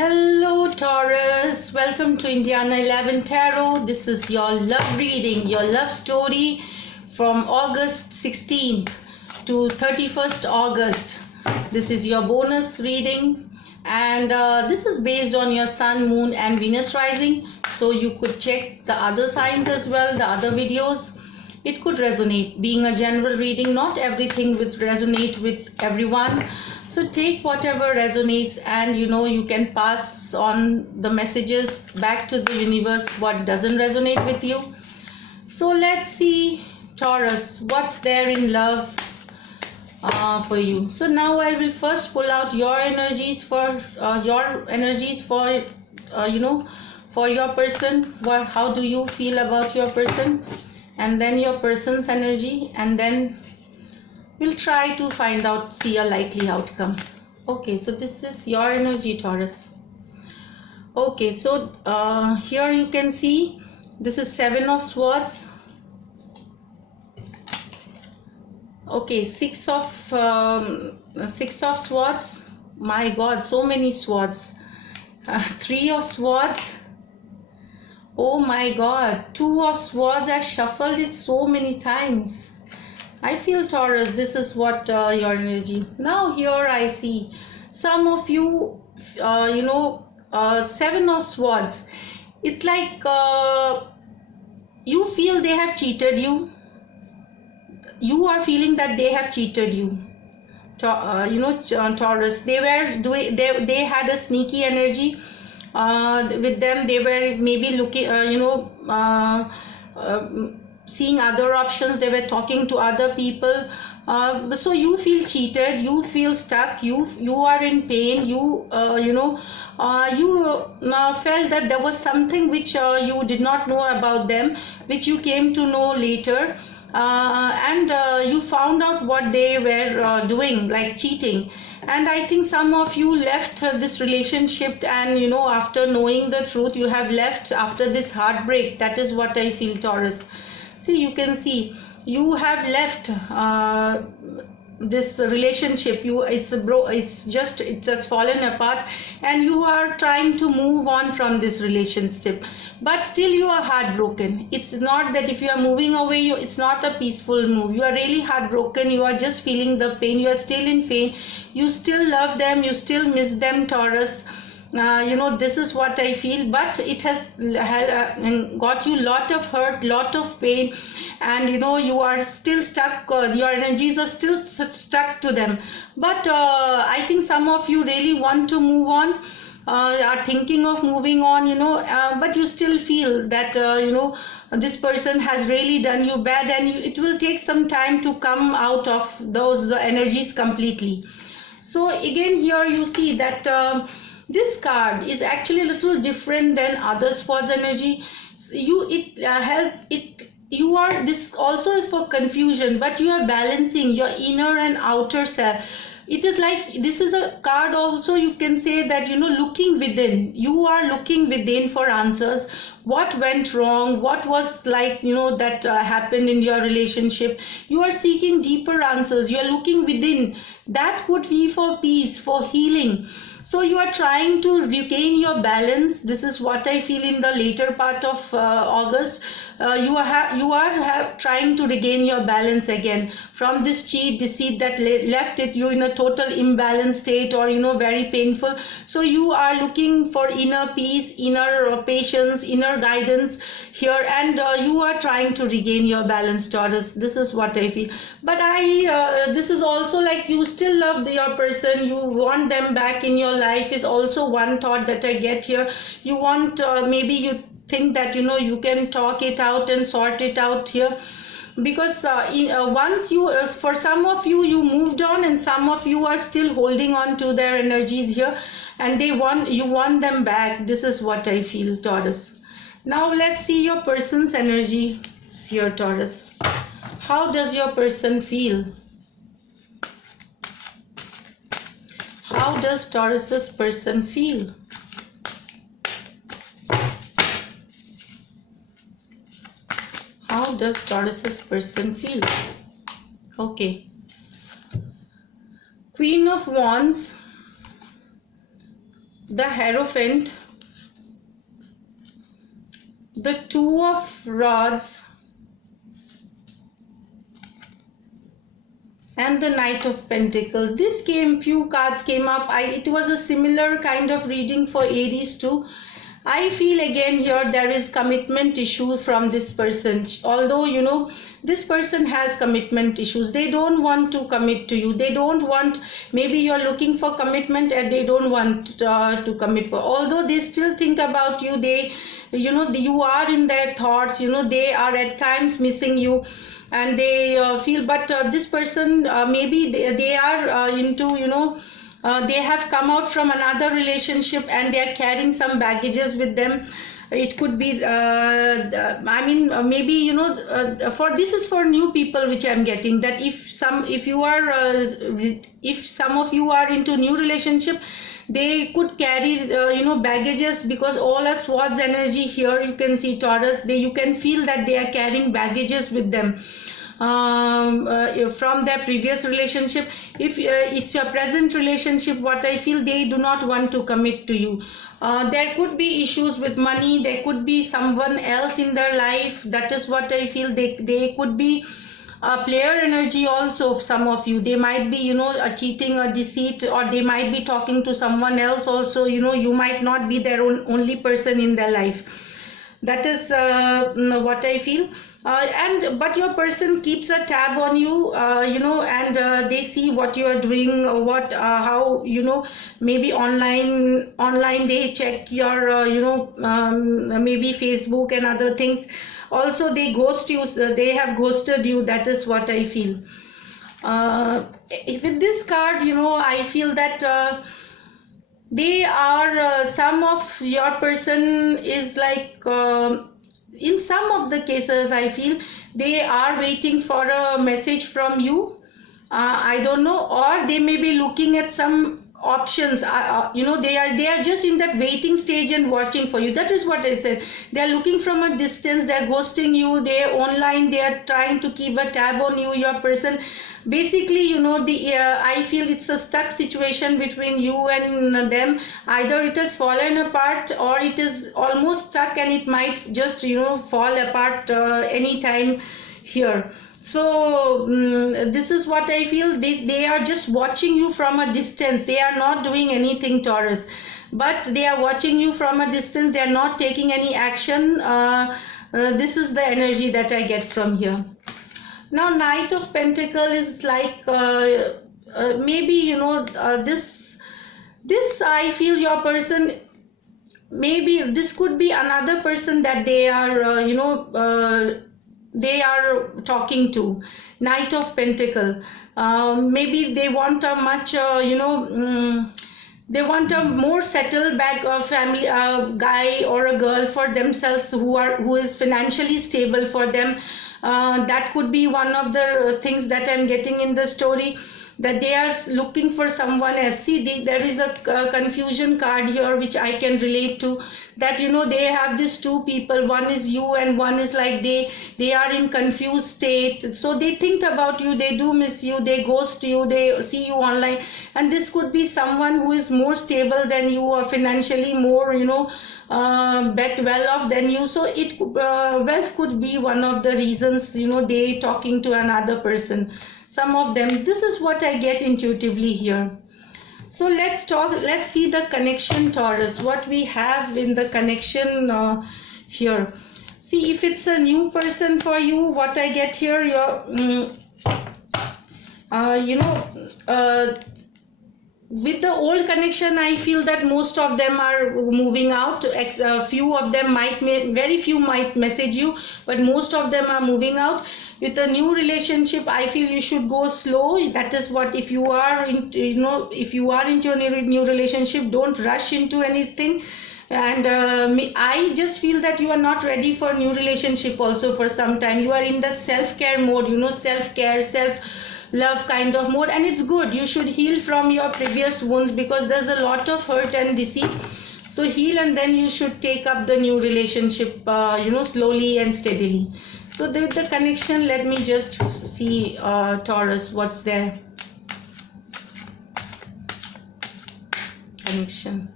Hello Taurus, welcome to Indiana 11 Tarot. This is your love reading, your love story from August 16th to 31st August. This is your bonus reading and this is based on your Sun, Moon and Venus rising. So you could check the other signs as well, the other videos. It could resonate. Being a general reading, not everything will resonate with everyone. So take whatever resonates and you can pass on the messages back to the universe what doesn't resonate with you. So let's see, Taurus, what's there in love for you. So now I will first pull out your energies for for your person. How do you feel about your person? And then your person's energy, and then we'll try to find out, see a likely outcome. Okay, so this is your energy, Taurus. Okay, so here you can see this is Seven of Swords. Okay, Six of Swords. My God, so many swords. Three of Swords. Oh my God, Two of Swords. I've shuffled it so many times. I feel, Taurus, this is what your energy. Now here I see some of you, Seven of Swords. It's like you feel they have cheated you. You are feeling that they have cheated you. Taurus, they had a sneaky energy with them. They were maybe looking, seeing other options. They were talking to other people. So you feel cheated, you feel stuck, you are in pain, you felt that there was something which you did not know about them, which you came to know later. And you found out what they were doing, like cheating. And I think some of you left this relationship, and after knowing the truth, you have left after this heartbreak. That is what I feel, Taurus. See, you can see you have left this relationship. It's just fallen apart, and you are trying to move on from this relationship, but still you are heartbroken. It's not that if you are moving away, it's not a peaceful move. You are really heartbroken. You are just feeling the pain. You are still in pain. You still love them, you still miss them, Taurus. This is what I feel, but it has got you lot of hurt, lot of pain, and you are still stuck. Your energies are still stuck to them, but I think some of you really want to move on, are thinking of moving on, but you still feel that this person has really done you bad, and it will take some time to come out of those energies completely. So again, here you see that this card is actually a little different than other swords energy. This also is for confusion, but you are balancing your inner and outer self. It is like, this is a card also, you can say that, looking within. You are looking within for answers. What went wrong? What was like, that happened in your relationship? You are seeking deeper answers. You are looking within. That could be for peace, for healing. So you are trying to regain your balance. This is what I feel in the later part of August. You are trying to regain your balance again from this deceit that left you in a total imbalanced state, or very painful. So you are looking for inner peace, inner patience, inner guidance here, and you are trying to regain your balance, Taurus. This is what I feel. But this is also like you still love your person. You want them back in your life is also one thought that I get here. You want, maybe you think that you can talk it out and sort it out here, because once you for some of you moved on, and some of you are still holding on to their energies here, and you want them back. This is what I feel, Taurus. Now let's see your person's energy here, Taurus. How does your person feel? How does Taurus's person feel? How does Taurus's person feel? Okay. Queen of Wands, the Hierophant, the Two of Rods, and the Knight of Pentacles. This few cards came up. It was a similar kind of reading for Aries too. I feel again here there is commitment issue from this person. Although, you know, this person has commitment issues. They don't want to commit to you. They don't want, maybe you're looking for commitment and they don't want to commit for. Although they still think about you, they, you know, you are in their thoughts, you know, they are at times missing you. And they feel, but this person, maybe they are into, you know, they have come out from another relationship and they are carrying some baggages with them. It could be I mean, maybe, you know, for this is for new people, which I'm getting, that if some of you are into new relationship, they could carry you know, baggages, because all are swords energy here. You can see Taurus, you can feel that they are carrying baggages with them from their previous relationship. If it's your present relationship, what I feel, they do not want to commit to you. There could be issues with money. There could be someone else in their life. That is what I feel. They could be player energy also. Some of you, they might be, you know, a cheating or deceit, or they might be talking to someone else also. You know, you might not be their only person in their life. That is what I feel. But your person keeps a tab on you, you know, and they see what you are doing, how, you know, maybe online they check your you know, maybe Facebook and other things. Also they ghost you, they have ghosted you. That is what I feel. With this card, you know, I feel that they are some of your person is like, in some of the cases I feel they are waiting for a message from you. I don't know, or they may be looking at some options. You know, they are just in that waiting stage and watching for you. That is what I said. They are looking from a distance. They are ghosting you. They are online. They are trying to keep a tab on you, your person. Basically, you know, I feel it's a stuck situation between you and them. Either it has fallen apart, or it is almost stuck, and it might just, you know, fall apart anytime here. So this is what I feel. They are just watching you from a distance. They are not doing anything, Taurus, but they are watching you from a distance. They are not taking any action. This is the energy that I get from here. Now, Knight of Pentacles is like maybe, you know, this I feel your person, maybe this could be another person that they are you know, they are talking to. Knight of Pentacle. Maybe they want a much you know, they want a more settled back family guy or a girl for themselves, who is financially stable for them. That could be one of the things that I'm getting in the story, that they are looking for someone else. See, there is a confusion card here which I can relate to, that, you know, they have these two people. One is you and one is like they are in confused state. So they think about you, they do miss you, they ghost you, they see you online. And this could be someone who is more stable than you, or financially more, you know, well off than you. So it wealth could be one of the reasons, you know, they talking to another person. Some of them, this is what I get intuitively here. So let's see the connection, Taurus, what we have in the connection here. See, if it's a new person for you, what I get here, you know, with the old connection, I feel that most of them are moving out. Few of them very few might message you, but most of them are moving out. With a new relationship, I feel you should go slow. That is what, if you are in, you know, if you are into a new relationship, don't rush into anything. And I just feel that you are not ready for new relationship also for some time. You are in that self-care mode, you know, self-care, self-love kind of mode, and it's good. You should heal from your previous wounds, because there's a lot of hurt and deceit. So heal, and then you should take up the new relationship, you know, slowly and steadily. So with the connection, let me just see, Taurus, what's there. Connection.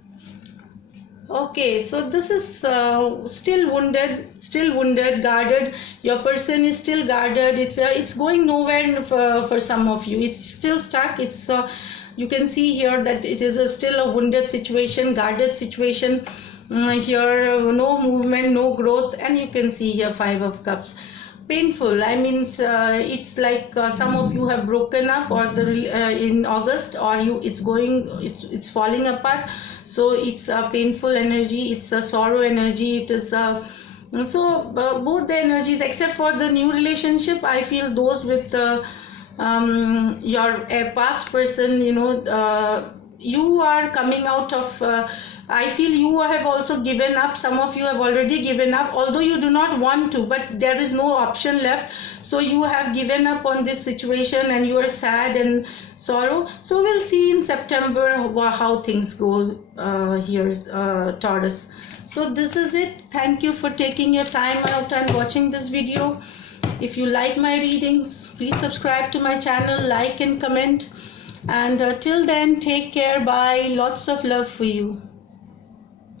Okay, so this is still wounded, guarded. Your person is still guarded. It's going nowhere for some of you. It's still stuck. It's you can see here that it is still a wounded situation, guarded situation. Here, no movement, no growth, and you can see here Five of Cups. Painful. I mean, it's like some of you have broken up, or in August, or it's falling apart. So it's a painful energy. It's a sorrow energy. It is both the energies, except for the new relationship, I feel those with your past person, you are coming out of I feel you have also given up. Some of you have already given up, although you do not want to, but there is no option left. So you have given up on this situation and you are sad and sorrow. So we'll see in September how things go here, Taurus. So this is it. Thank you for taking your time out and watching this video. If you like my readings, please subscribe to my channel, like and comment. And till then, take care. Bye. Lots of love for you.